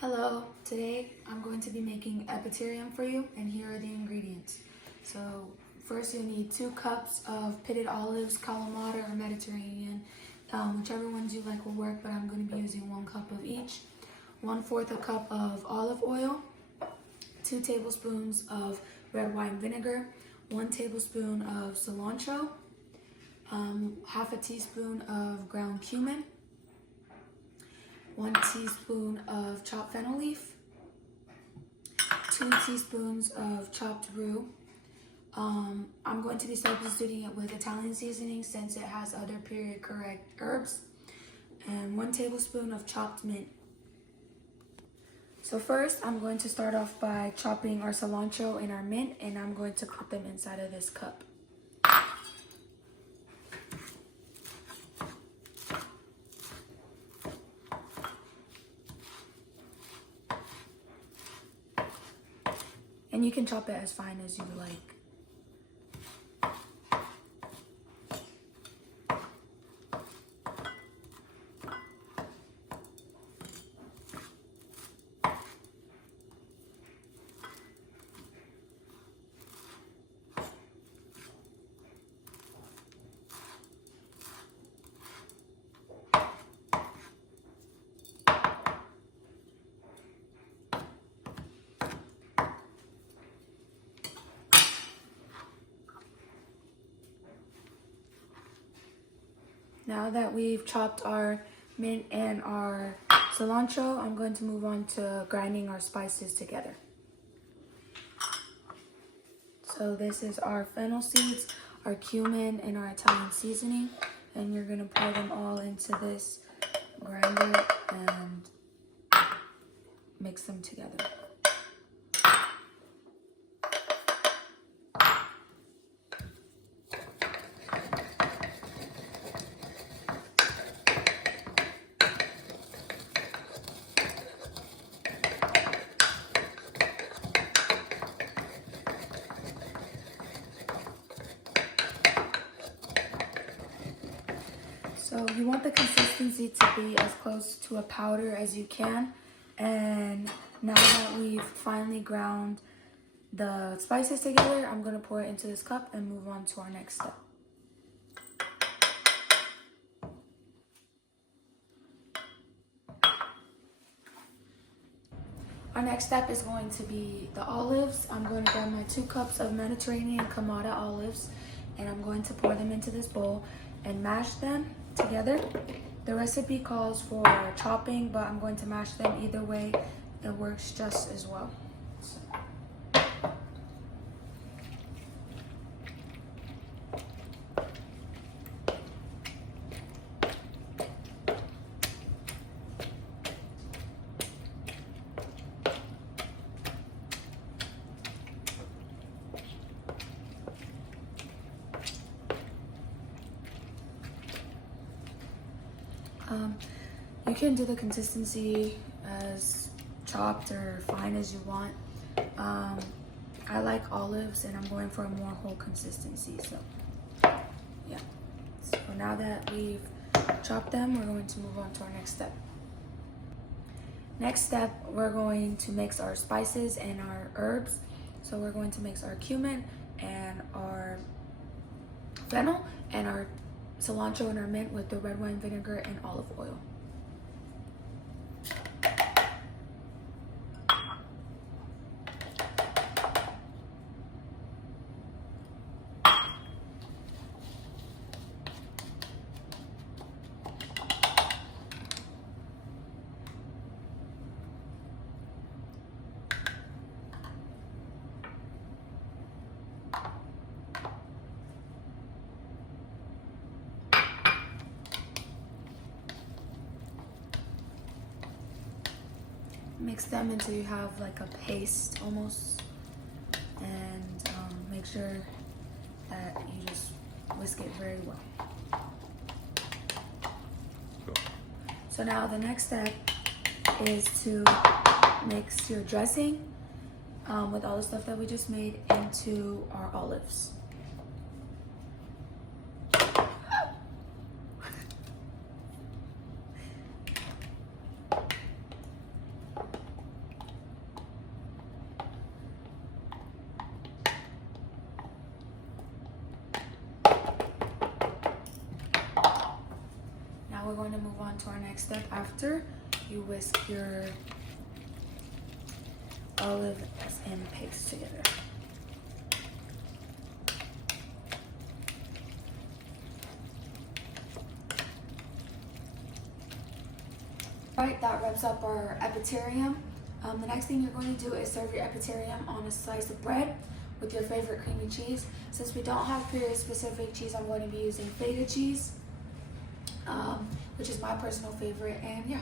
Hello, today I'm going to be making Epityrum for you, and here are the ingredients. So first you'll need 2 cups of pitted olives, Kalamata or Mediterranean, whichever ones you like will work, but I'm going to be using 1 cup of each. 1/4 a cup of olive oil, 2 tablespoons of red wine vinegar, 1 tablespoon of cilantro, half a teaspoon of ground cumin, 1 teaspoon of chopped fennel leaf, 2 teaspoons of chopped rue. I'm going to be substituting it with Italian seasoning since it has other period correct herbs, and 1 tablespoon of chopped mint. So first, I'm going to start off by chopping our cilantro and our mint, and I'm going to put them inside of this cup. And you can chop it as fine as you like. Now that we've chopped our mint and our cilantro, I'm going to move on to grinding our spices together. So this is our fennel seeds, our cumin, and our Italian seasoning. And you're gonna pour them all into this grinder and mix them together. So you want the consistency to be as close to a powder as you can. And now that we've finally ground the spices together, I'm going to pour it into this cup and move on to our next step. Our next step is going to be the olives. I'm going to grab my 2 cups of Mediterranean Kamata olives, and I'm going to pour them into this bowl and mash them together. The recipe calls for chopping, but I'm going to mash them either way. It works just as well. You can do the consistency as chopped or fine as you want. I like olives and I'm going for a more whole consistency, so yeah. So now that we've chopped them, we're going to move on to our next step. Next step, we're going to mix our spices and our herbs. So we're going to mix our cumin and our fennel and our cilantro and our mint with the red wine vinegar and olive oil. Mix them until you have like a paste almost, and make sure that you just whisk it very well. Cool. So now the next step is to mix your dressing with all the stuff that we just made into our olives. to our next step after you whisk your olive and paste together. Alright, that wraps up our Epityrum. The next thing you're going to do is serve your Epityrum on a slice of bread with your favorite creamy cheese. Since we don't have period specific cheese, I'm going to be using feta cheese, which is my personal favorite, and yeah.